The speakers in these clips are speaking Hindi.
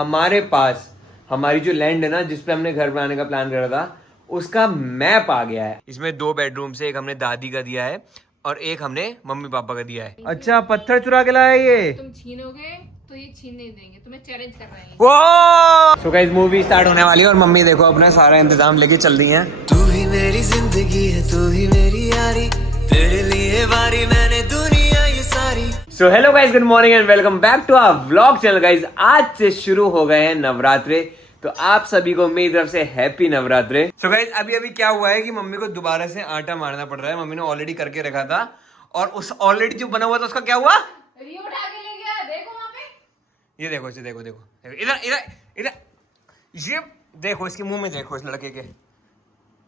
हमारे पास हमारी जो लैंड है ना, जिसपे हमने घर बनाने का प्लान करा था, उसका मैप आ गया है। इसमें 2 बेडरूम से, एक हमने दादी का दिया है और एक हमने मम्मी पापा का दिया है। अच्छा, पत्थर चुरा के लाया ये। तुम छीनोगे तो ये छीन नहीं देंगे, तुम्हें चैलेंज कर रहे हैं। वो सो गाइस, मूवी स्टार्ट होने वाली है और मम्मी देखो अपना सारा इंतजाम लेके चल रही है। तू ही मेरी जिंदगी है, तू ही मेरी यारी, तेरे लिए वारी मैंने दुनिया ये सारी। So hello guys, good morning and welcome back to our vlog channel. Guys, आज से शुरू हो गए हैं नवरात्रे, तो आप सभी को मेरी तरफ से हैप्पी नवरात्रे। सो गाइस, अभी क्या हुआ है कि मम्मी को दोबारा से आटा मारना पड़ रहा है। मम्मी ने ऑलरेडी करके रखा था और उस ऑलरेडी जो बना हुआ था उसका क्या हुआ, रियो उठा के ले गया, देखो वहां पे। ये देखो, इसे देखो, इधर इधर इधर, ये देखो इसके मुंह में, देखो इस लड़के के,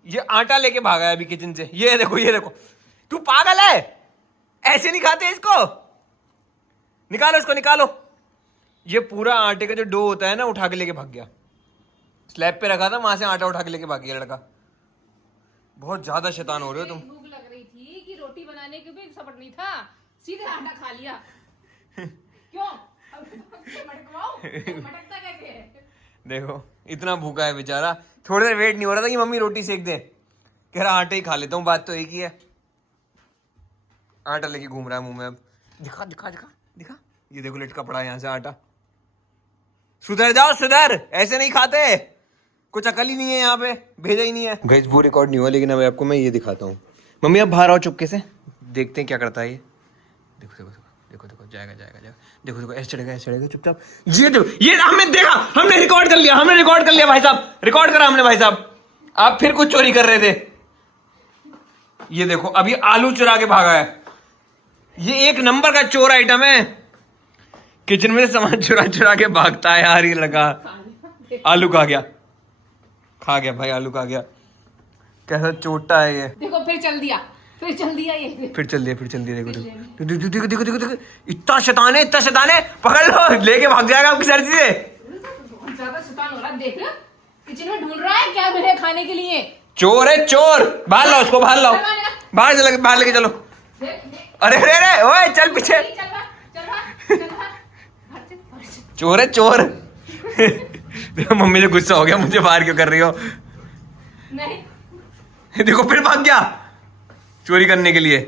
ये आटा लेके भागा है अभी किचन से। ये देखो, तू पागल है, ऐसे नहीं खाते इसको, निकालो इसको, निकालो। ये पूरा आटे का जो डो होता है ना, उठा के लेके भाग गया। स्लैब पे रखा था, वहां से आटा उठा के लेके भाग गया लड़का। बहुत ज्यादा शैतान हो रहे हो तुम। भूख लग रही थी कि रोटी बनाने की भी सब्र नहीं था, सीधे आटा खा लिया। क्यों मटकवाओ, मटकता कैसे है? देखो इतना भूखा है बेचारा, थोड़ी देर वेट नहीं हो रहा था कि मम्मी रोटी सेक दे, कह रहा आटे ही खा लेता हूँ। बात तो एक ही है, आटा लेके घूम रहा है मुंह में। अब दिखा दिखा दिखा दिखा, ये देखो लटका पड़ा है यहाँ से आटा। सुधर जाओ, सुधर, ऐसे नहीं खाते, कुछ अकल ही नहीं है यहाँ पे, भेजा ही नहीं है। गाइस, वो रिकॉर्ड नहीं हुआ, लेकिन अब आपको मैं ये दिखाता हूँ। मम्मी अब बाहर आओ चुपके से, देखते हैं क्या करता है ये। देखो देखो देखो देखो, जाएगा जाएगा जाएगा, देखो देखो, ऐसे चढ़ेगा चुपचाप। ये देखो, ये हमने देखा, हमने रिकॉर्ड कर लिया भाई साहब, रिकॉर्ड करा हमने भाई साहब। आप फिर कुछ चोरी कर रहे थे। ये देखो, अभी आलू चुरा के भागा है। ये एक नंबर का चोर आइटम है, किचन में से सामान चुरा के भागता है यार ये लड़का। आलू खा गया भाई, आलू खा गया। कैसा चोटा है ये। देखो फिर चल दिया ये। फिर चल दिया देखो, इतना शैतान है, पकड़ लो, लेके भाग जाएगा आपकी सर से। बहुत ज्यादा शैतान हो रहा है, देख किचन में ढूंढ रहा है क्या मिले खाने के लिए। चोर है चोर, बाहर लाओ उसको, बाहर लेके चलो। अरे ओए चल पीछे, चोर है चोर। देखो मम्मी से गुस्सा हो गया, मुझे बाहर क्यों कर रही हो। नहीं देखो फिर भाग गया चोरी करने के लिए।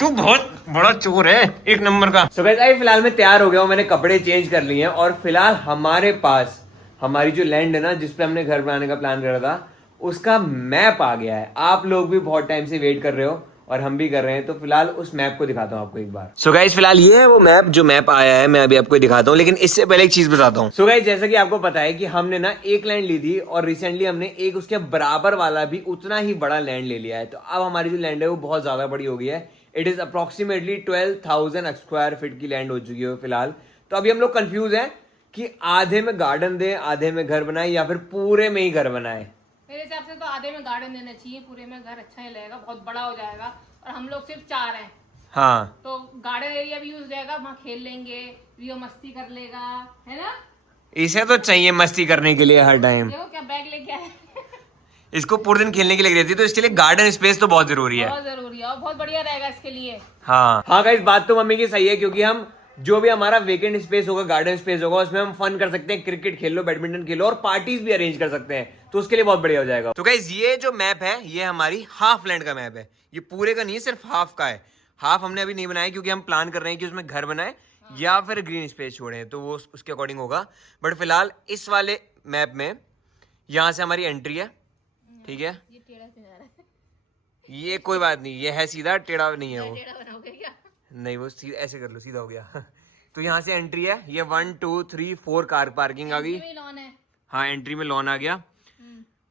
तू बहुत बड़ा चोर है, एक नंबर का। सो गाइस, अभी फिलहाल मैं तैयार हो गया हूँ, मैंने कपड़े चेंज कर लिए हैं और फिलहाल हमारे पास हमारी जो लैंड है ना, जिसपे हमने घर बनाने का प्लान करा था, उसका मैप आ गया है। आप लोग भी बहुत टाइम से वेट कर रहे हो और हम भी कर रहे हैं, तो फिलहाल उस मैप को दिखाता हूँ आपको एक बार। सो गाइस, फिलहाल ये है वो मैप, जो मैप आया है, मैं अभी आपको दिखाता हूँ। लेकिन इससे पहले एक चीज बताता हूँ। सो गाइस, जैसा कि आपको पता है कि हमने ना एक लैंड ली थी और रिसेंटली हमने एक उसके बराबर वाला भी उतना ही बड़ा लैंड ले लिया है। तो अब हमारी जो लैंड है वो बहुत ज्यादा बड़ी हो गई है। It is approximately 12,000 square feet की लैंड हो चुकी है फिलहाल। तो अभी हम लोग कंफ्यूज हैं कि आधे में गार्डन दें, आधे में घर बनाए, या फिर पूरे में ही घर बनाए। मेरे हिसाब से तो आधे में गार्डन देना चाहिए, पूरे में घर अच्छा ही लगेगा, बहुत बड़ा हो जाएगा। और हम लोग सिर्फ 4 हैं, हाँ, तो गार्डन एरिया भी यूज जाएगा, वहाँ खेल लेंगे, रियो मस्ती कर लेगा, है ना। इसे तो चाहिए मस्ती करने के लिए हर टाइम। देखो क्या बैग लेके आए। इसको पूरे दिन खेलने के लिए रहती है, तो इसके लिए गार्डन स्पेस तो बहुत जरूरी है। बहुत जरूरी है और बहुत बढ़िया रहेगा इसके लिए। हाँ गाइस, बात तो मम्मी की सही है, क्योंकि हम जो भी हमारा वेकेंट स्पेस होगा, गार्डन स्पेस होगा, उसमें हम फन कर सकते हैं, क्रिकेट खेल लो, बैडमिंटन खेलो और पार्टीज भी अरेंज कर सकते हैं, तो उसके लिए बहुत बढ़िया हो जाएगा। तो गाइस, ये जो मैप है ये हमारी हाफ लैंड का मैप है। ये पूरे का नहीं है, सिर्फ हाफ का है। हाफ हमने अभी नहीं बनाया क्योंकि हम प्लान कर रहे हैं कि उसमें घर बनाए या फिर ग्रीन स्पेस छोड़े, तो वो उसके अकॉर्डिंग होगा। बट फिलहाल इस वाले मैप में यहाँ से हमारी एंट्री है, ठीक है। ये टेढ़ा क्यों जा रहा है? ये कोई बात नहीं, ये है सीधा, टेढ़ा नहीं है वो। टेढ़ा बनाओगे क्या? नहीं, वो सीधा ऐसे कर लो, सीधा हो गया। तो यहाँ से एंट्री है, ये 1 2 3 4 कार पार्किंग आ गई। लॉन है। हाँ, एंट्री में लॉन आ गया।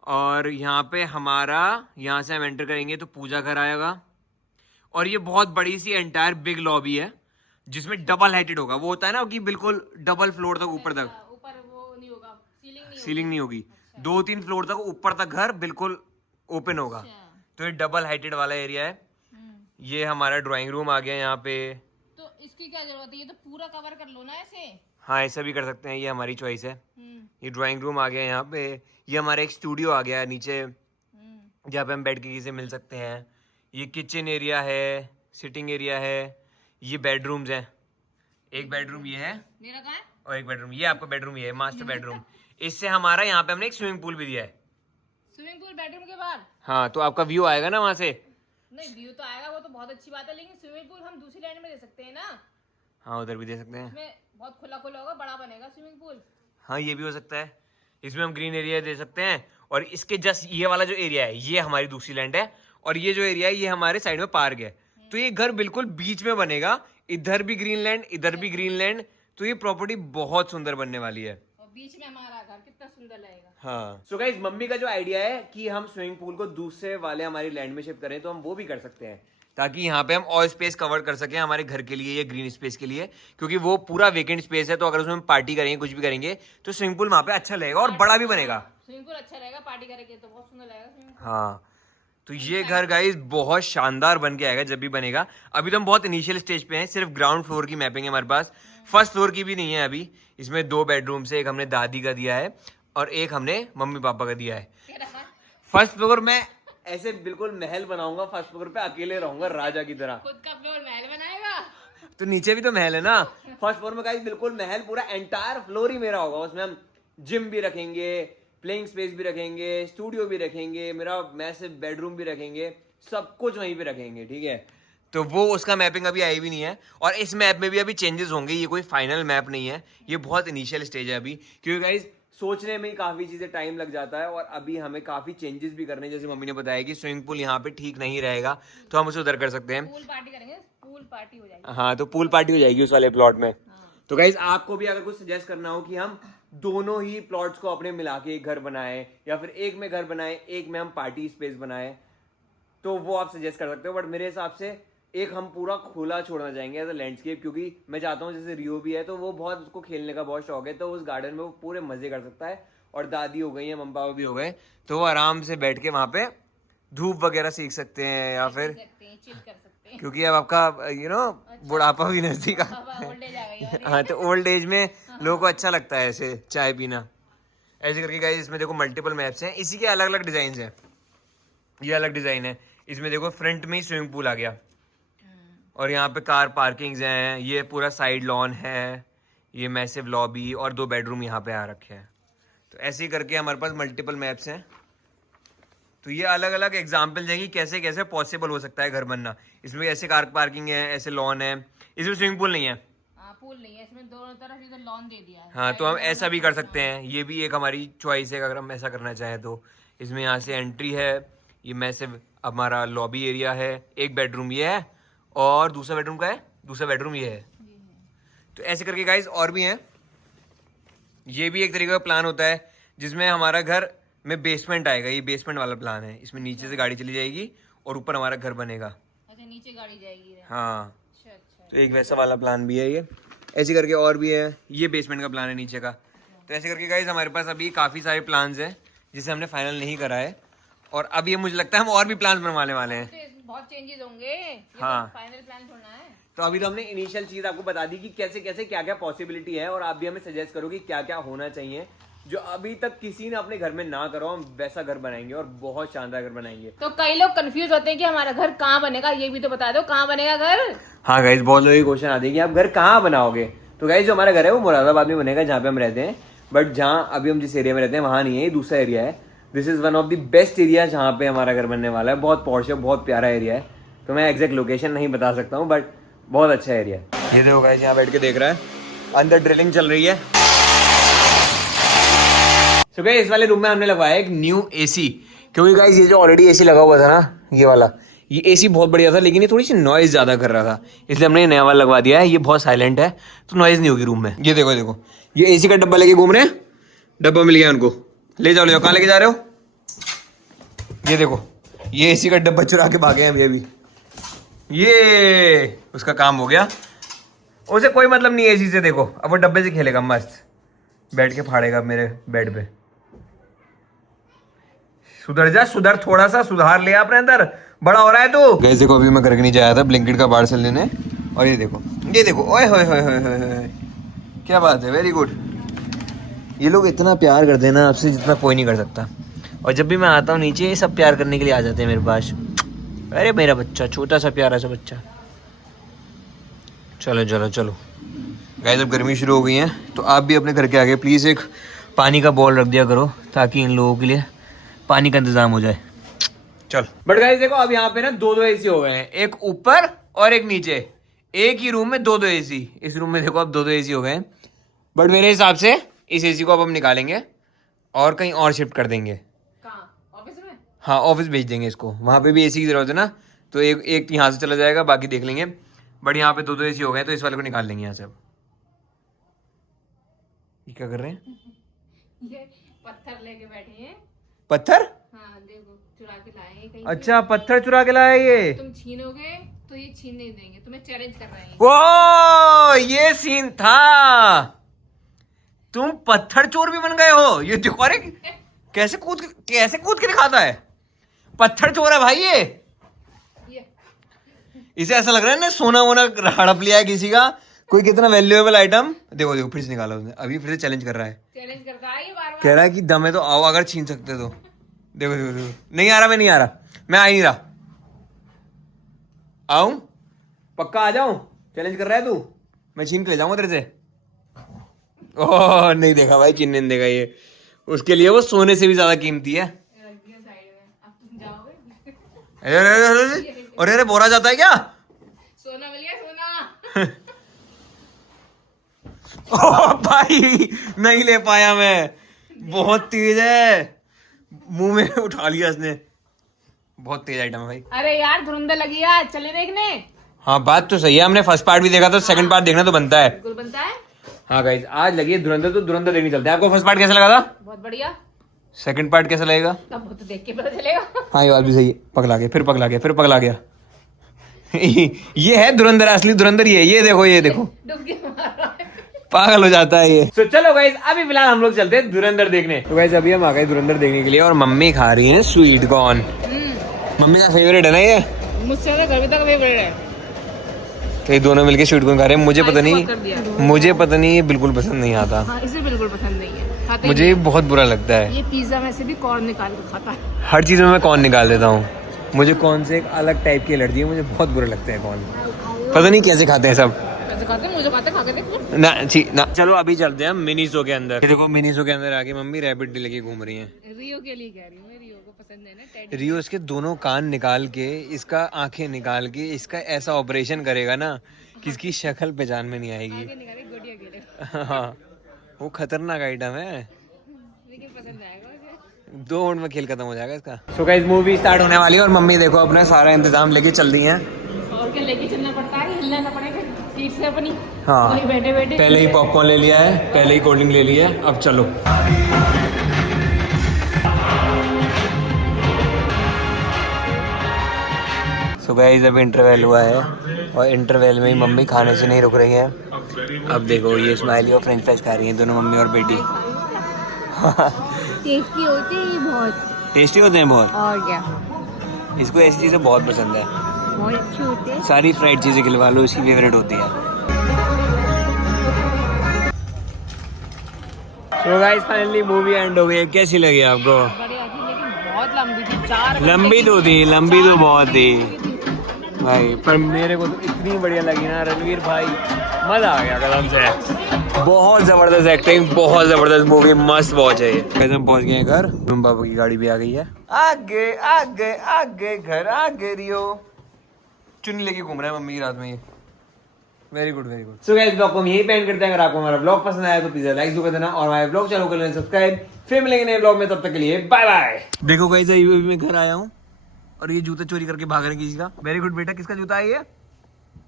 और यहाँ पे हमारा, यहाँ से हम एंटर करेंगे तो पूजा घर आएगा। और ये बहुत बड़ी सी एंटायर बिग लॉबी है, जिसमें डबल हाइटेड होगा। वो होता है ना कि बिल्कुल डबल फ्लोर तक, ऊपर तक, ऊपर वो नहीं होगा, सीलिंग नहीं होगी। 2-3 फ्लोर तक ऊपर तक घर बिल्कुल ओपन होगा। तो ये डबल हाइटेड वाला एरिया है। ये हमारा ड्राइंग रूम आ गया यहाँ पे। तो इसकी क्या जरूरत है, ये तो पूरा कवर कर लो ना ऐसे। हाँ, ऐसा भी कर सकते हैं, ये हमारी चॉइस है। ये ड्राइंग रूम आ गया यहाँ पे। ये हमारा एक स्टूडियो आ गया है नीचे, जहाँ पे हम बैठ के किसी से मिल सकते हैं। ये किचन एरिया है, सिटिंग एरिया है, ये बेडरूम्स हैं। एक बेडरूम ये है, मेरा कहाँ है? और एक बेडरूम, ये आपका बेडरूम, ये मास्टर बेडरूम। इससे हमारा यहाँ पे हमने एक स्विमिंग पूल भी दिया है। स्विमिंग पूल बेडरूम के बाद? हाँ, तो आपका व्यू आएगा ना वहाँ से। नहीं, व्यू तो आएगा, वो तो बहुत अच्छी बात है, लेकिन स्विमिंग पूल हम दूसरी लाइन में दे सकते हैं ना। हाँ, उधर भी दे सकते हैं। इसमें बहुत खुला खुला होगा, बड़ा बनेगा स्विमिंग पूल। हाँ, ये भी हो सकता है। इसमें हम ग्रीन एरिया दे सकते हैं, और इसके जस्ट ये वाला जो एरिया है ये हमारी दूसरी लैंड है, और ये जो एरिया है ये हमारे साइड में पार्क है। तो ये घर बिल्कुल बीच में बनेगा, इधर भी ग्रीन लैंड, इधर भी ग्रीन लैंड। तो ये प्रॉपर्टी बहुत सुंदर बनने वाली है, और बीच में हमारा घर कितना सुंदर लगेगा। हाँ। सो गाइस, मम्मी का जो आइडिया है कि हम स्विमिंग पूल को दूसरे वाले हमारी लैंड में शिफ्ट करें, तो हम वो भी कर सकते हैं, ताकि यहाँ पे हम और स्पेस कवर कर सकें हमारे घर के लिए या ग्रीन स्पेस के लिए, क्योंकि वो पूरा वेकेंट स्पेस है। तो अगर उसमें पार्टी करेंगे, कुछ भी करेंगे, तो स्विमिंग पूल वहाँ पे अच्छा लगेगा और बड़ा भी बनेगा। स्विमिंग पूल अच्छा रहेगा, पार्टी करेंगे तो बहुत सुंदर लगेगा स्विमिंग पूल। हाँ, तो ये घर गाइस बहुत शानदार बन के आएगा जब भी बनेगा। अभी तो हम बहुत इनिशियल स्टेज पे हैं, सिर्फ ग्राउंड फ्लोर की मैपिंग है हमारे पास, फर्स्ट फ्लोर की भी नहीं है अभी। इसमें 2 बेडरूम से, एक हमने दादी का दिया है और एक हमने मम्मी पापा का दिया है। फर्स्ट फ्लोर में ऐसे बिल्कुल महल बनाऊंगा, फर्स्ट फ्लोर पे अकेले रहूंगा राजा की तरह। खुद का फ्लोर महल बनाएगा, तो नीचे भी तो महल है ना। फर्स्ट फ्लोर में गाइस बिल्कुल महल, पूरा एंटायर फ्लोर ही मेरा होगा। उसमें हम जिम भी रखेंगे, प्लेइंग स्पेस भी रखेंगे, स्टूडियो भी रखेंगे, मेरा मैसिव बेडरूम भी रखेंगे, सब कुछ वहीं पे रखेंगे, ठीक है। तो वो उसका मैपिंग अभी आई भी नहीं है, और इस मैप में भी अभी चेंजेस होंगे। ये कोई फाइनल मैप नहीं है, ये बहुत इनिशियल स्टेज है अभी, क्योंकि गाइस सोचने में ही काफ़ी चीज़ें टाइम लग जाता है, और अभी हमें काफ़ी चेंजेस भी करने हैं। जैसे मम्मी ने बताया कि स्विमिंग पूल यहाँ पे ठीक नहीं रहेगा, तो हम उसे उधर कर सकते हैं। पूल पार्टी करेंगे, पूल पार्टी हो जाएगी। हाँ, तो पूल पार्टी हो जाएगी उस वाले प्लॉट में। तो गाइज, आपको भी अगर कुछ सजेस्ट करना हो कि हम दोनों ही प्लॉट्स को अपने मिला के एक घर बनाएं, या फिर एक में घर बनाएं, एक में हम पार्टी स्पेस बनाएं, तो वो आप सजेस्ट कर सकते हो। बट मेरे हिसाब से एक हम पूरा खुला छोड़ना चाहेंगे एज अ लैंडस्केप, क्योंकि मैं चाहता हूँ जैसे रियो भी है, तो वो बहुत, उसको खेलने का बहुत शौक है, तो उस गार्डन में वो पूरे मजे कर सकता है। और दादी हो गई है, मम्मी पापा भी हो गए, तो वो आराम से बैठ के वहाँ पे धूप वगैरह सीख सकते हैं, या फिर चिल कर सकते हैं, क्योंकि अब आपका बुढ़ापा भी नजदीक आ ओल्ड एज आ गई है। हाँ, तो ओल्ड एज में लोगों को अच्छा लगता है ऐसे चाय पीना। ऐसे करके गाइस, इसमें देखो मल्टीपल मैप्स हैं, इसी के अलग अलग डिजाइन हैं। ये अलग डिजाइन है, इसमें देखो फ्रंट में ही स्विमिंग पूल आ गया, और यहाँ पे कार पार्किंग्स हैं, ये पूरा साइड लॉन है, ये मैसिव लॉबी, और 2 बेडरूम यहाँ पे आ रखे हैं। तो ऐसे ही करके हमारे पास मल्टीपल मैप्स हैं। तो ये अलग अलग एग्जाम्पल्स हैं कि कैसे कैसे पॉसिबल हो सकता है घर बनना। इसमें ऐसे कार पार्किंग है, ऐसे लॉन है, इसमें स्विमिंग पूल नहीं है। पूल नहीं है इसमें, दोनों तरफ इधर लॉन दे दिया है। हाँ, तो हम ऐसा भी कर सकते हैं, ये भी एक हमारी चॉइस है अगर हम ऐसा करना चाहें तो। इसमें यहाँ से एंट्री है, ये मैसिव हमारा लॉबी एरिया है, एक बेडरूम ये है, और दूसरा बेडरूम का है, दूसरा बेडरूम ये है। तो ऐसे करके गाइज और भी हैं। ये भी एक तरीके का प्लान होता है जिसमें हमारा घर में बेसमेंट आएगा, ये बेसमेंट वाला प्लान है। इसमें नीचे से गाड़ी चली जाएगी और ऊपर हमारा घर बनेगा। अच्छा, नीचे गाड़ी जाएगी। हाँ, अच्छा। तो एक वैसा वाला प्लान भी है ये। ऐसे करके और भी है, ये बेसमेंट का प्लान है नीचे का। तो ऐसे करके गाइज हमारे पास अभी काफ़ी सारे प्लान्स हैं जिसे हमने फाइनल नहीं करा है, और अब ये मुझे लगता है हम और भी प्लान बनवाने वाले हैं। तो बहुत चेंजेस होंगे, हाँ, फाइनल प्लान छोड़ना है। तो अभी तो हमने इनिशियल चीज आपको बता दी कि कैसे कैसे क्या क्या पॉसिबिलिटी है, और आप भी हमें सजेस्ट करो कि क्या क्या होना चाहिए जो अभी तक किसी ने अपने घर में ना करो। हम वैसा घर बनाएंगे और बहुत शानदार घर बनाएंगे। तो कई लोग कंफ्यूज होते हैं कि हमारा घर कहाँ बनेगा, ये भी तो बता दो, कहाँ बनेगा घर। हाँ गाइज, बहुत लोगों की क्वेश्चन आती है कि आप घर कहाँ बनाओगे। तो गाइज, जो हमारा घर है वो मुरादाबाद में बनेगा, जहाँ पे हम रहते हैं। बट जहाँ अभी हम जिस एरिया में रहते हैं वहाँ नहीं है, ये दूसरा एरिया है। This is one of the best area जहाँ पे हमारा घर बनने वाला है। बहुत पॉश है, बहुत प्यारा एरिया है। तो मैं एग्जैक्ट लोकेशन नहीं बता सकता हूँ, बट बहुत अच्छा एरिया है। ये देखो गाइस, यहाँ बैठ के देख रहा है, अंदर ड्रिलिंग चल रही है। तो गाइस, इस वाले रूम में हमने लगवाया एक न्यू एसी, क्योंकि गाइस ये जो ऑलरेडी एसी लगा हुआ था ना, ये वाला, ये एसी बहुत बढ़िया था, लेकिन ये थोड़ी सी नॉइज ज्यादा कर रहा था, इसलिए हमने नया वाला लगवा दिया है। ये बहुत साइलेंट है, तो नॉइज नहीं होगी रूम में। ये देखो देखो, ये एसी का डब्बा लेके घूम रहे हैं, डब्बा मिल गया उनको, ले जाओ ले जाओ। कहाँ लेके जा रहे हो? ये देखो, ये एसी का डब्बा चुरा के भागे हैं अभी। ये उसका काम हो गया, उसे कोई मतलब नहीं है एसी से। देखो, अब वो डब्बे से खेलेगा, मस्त बैठ के फाड़ेगा मेरे बेड पे। सुधर जा, सुधर, थोड़ा सा सुधार ले अपने अंदर, बड़ा हो रहा है तू। गैस देखो, अभी मैं करके नहीं जाया था ब्लिंकिट का पार्सल लेने, और ये देखो, ये देखो, ओए होए होए होए होए, क्या बात है, वेरी गुड। ये लोग इतना प्यार करते हैं ना आपसे जितना कोई नहीं कर सकता, और जब भी मैं आता हूँ नीचे ये सब प्यार करने के लिए आ जाते हैं मेरे पास। अरे मेरा बच्चा, छोटा सा प्यारा सा बच्चा। चलो चलो चलो, गाइस अब गर्मी शुरू हो गई है तो आप भी अपने घर के आगे प्लीज़ एक पानी का बॉल रख दिया करो ताकि इन लोगों के लिए पानी का इंतजाम हो जाए। चल बट गाइस देखो अब यहाँ पे ना 2-2 एसी हो गए हैं, एक ऊपर और एक नीचे, एक ही रूम में 2-2 एसी। इस रूम में देखो अब 2-2 एसी हो गए हैं। बट मेरे हिसाब से इस एसी को अब हम निकालेंगे और कहीं और शिफ्ट कर देंगे। कहाँ? ऑफिस में? हाँ ऑफिस भेज देंगे इसको, वहाँ पे भी एसी की जरूरत है ना, तो एक यहाँ से चला जाएगा, बाकी देख लेंगे। बट यहाँ पे 2-2 एसी हो गए तो इस वाले को निकाल लेंगे यहाँ से। अब ये क्या कर रहे हैं? ये पत्थर लेके बैठे हैं। पत्थर? हाँ देखो चुरा के लाए हैं कहीं अच्छा पत्थर चुरा के लाया ये। तुम छीनोगे तो ये छीन नहीं देंगे, तुम्हें चैलेंज कर रहे हैं। वो ये सीन था, तुम पत्थर चोर भी बन गए हो। ये देखो, अरे कैसे कूद के दिखाता है। पत्थर चोर है भाई ये। इसे ऐसा लग रहा है ना सोना वोना हड़प लिया है किसी का, कोई कितना वैल्यूएबल आइटम। देखो देखो फिर से निकाला उसने, अभी फिर से चैलेंज कर रहा है। चैलेंज करता है ये बार-बार। कह रहा है कि दम है तो आओ, अगर छीन सकते तो। देखो देखो देखो, नहीं आ रहा, मैं नहीं आ रहा, मैं आ ही नहीं रहा। आऊं पक्का आ जाऊं? चैलेंज कर रहा है तू? मैं छीन के ले जाऊंगा तेरे से। ओह नहीं देखा भाई, छीनने नहीं देगा ये, उसके लिए वो सोने से भी ज्यादा कीमती है। रख दिया साइड में, अब तुम जाओगे। अरे अरे बोरा जाता है क्या? सोना मिल गया, सोना। ओह भाई नहीं ले पाया मैं, बहुत तेज है, मुंह में उठा लिया इसने। बहुत तेज आइटम है भाई। अरे यार धुरंधर लगी यार, चले देखने। हाँ बात तो सही है, हमने फर्स्ट पार्ट भी देखा तो सेकंड पार्ट देखना तो बनता है। बिल्कुल बनता है। हाँ गाइस आज लगी है धुरंधर, तो धुरंधर देखनी चलते हैं। आपको फर्स्ट पार्ट कैसा लगा था? बहुत बढ़िया। सेकंड पार्ट कैसा लगेगा? अब वो तो देख के पता चलेगा। हाँ ये बात भी सही है। पगला गया, फिर पगला गया, फिर पगला गया। ये है धुरंधर, असली धुरंधर ये देखो, ये देखो डुबकी मार रहा है। पागल हो जाता है ये। तो चलो गाइस अभी फिलहाल हम लोग चलते हैं धुरंधर देखने। तो गाइस अभी हम आ गए धुरंधर देखने के लिए और मम्मी खा रही है स्वीट कॉर्न। मम्मी का फेवरेट है ना ये? मुझसे ज्यादा गर्मी तक फेवरेट है। तो ये दोनों मिलके स्वीट कॉर्न खा रहे हैं। मुझे पता नहीं, ये बिल्कुल पसंद नहीं आता। हाँ, इसे बिल्कुल पसंद नहीं है, खाते मुझे ये बहुत बुरा लगता है। ये पिज्जा में से भी कॉर्न निकाल के खाता है। हर चीज में मैं कॉर्न निकाल देता हूँ। मुझे कॉर्न से एक अलग टाइप की एलर्जी है, मुझे बहुत बुरे लगते हैं कॉर्न। पता नहीं कैसे खाते हैं सब। कैसे खाते हैं? मुझे खाते खा के देखो ना चलो अभी चलते हैं हम मिनीसो के अंदर। ये देखो मिनीसो के अंदर आके मम्मी रैबिट लेके घूम रही हैं। रियो के लिए कह रही हूँ मैं, रियो को पसंद है ना टेडी। रियो इसके दोनों कान निकाल के, इसका आंखें निकाल के, इसका ऐसा ऑपरेशन करेगा ना कि इसकी शक्ल पहचान में नहीं आएगी। आगे निकाले गोटियां खेले। हाँ वो खतरनाक आइटम है, लेकिन पसंद आएगा उसे। 2 मिनट में खेल खत्म हो जाएगा इसका। सो गाइस मूवी स्टार्ट होने वाली है और मम्मी देखो अपना सारा इंतजाम लेके चल रही हैं। और क्या लेके चलना पड़ता है, हिलना ना पड़ेगा सीट से अपनी। हाँ वहीं बैठे बैठे पहले ही पॉपकॉर्न ले लिया है, पहले ही कोल्ड ड्रिंक ले लिया है, अब चलो। सो गाइस अब इंटरवल हुआ है और इंटरवल में ही मम्मी खाने से नहीं रुक रही है। अब देखो ये स्माइली और फ्रेंच फ्राइज खा रही हैं दोनों, मम्मी और बेटी। टेस्टी होते हैं बहुत। टेस्टी होते हैं बहुत। और क्या, इसको ऐसी चीज़ें बहुत पसंद है, बहुत अच्छे होते हैं। सारी फ्राइड चीज़ें खिलवा लो, इसकी फेवरेट होती है। तो गाइस फाइनली मूवी एंड हो गई। कैसी लगी आपको? बढ़िया थी लेकिन बहुत लंबी थी, 4 लंबी तो थी, लंबी तो बहुत थी भाई, पर मेरे को तो इतनी बढ़िया लगी ना रणवीर भाई, मजा आ गया कसम से। बहुत जबरदस्त एक्टिंग, बहुत जबरदस्त मूवी, मस्त वॉच है ये। कैसे हम पहुंच गए हैं घर, बाबू की गाड़ी भी आ गई है। आगे आगे आगे घर आगे रियो, चुन्नी लेके घूम रहा है मम्मी की रात में ये। Very good very good. So guys blog को हम यहीं पे एंड करते हैं। अगर आपको हमारा ब्लॉग पसंद आया तो प्लीज लाइक जरूर कर देना और हमारे ब्लॉग चैनल को लेना सब्सक्राइब। फिर मिलेंगे नए ब्लॉग में, तब तक के लिए बाय बाय। देखो गाइस अभी मैं घर आया हूँ और ये जूता चोरी करके भाग रहे हैं किसी का। वेरी गुड बेटा, किसका जूता है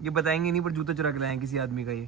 ये बताएंगे नहीं, पर जूता चुरा के लाए हैं किसी आदमी का ये।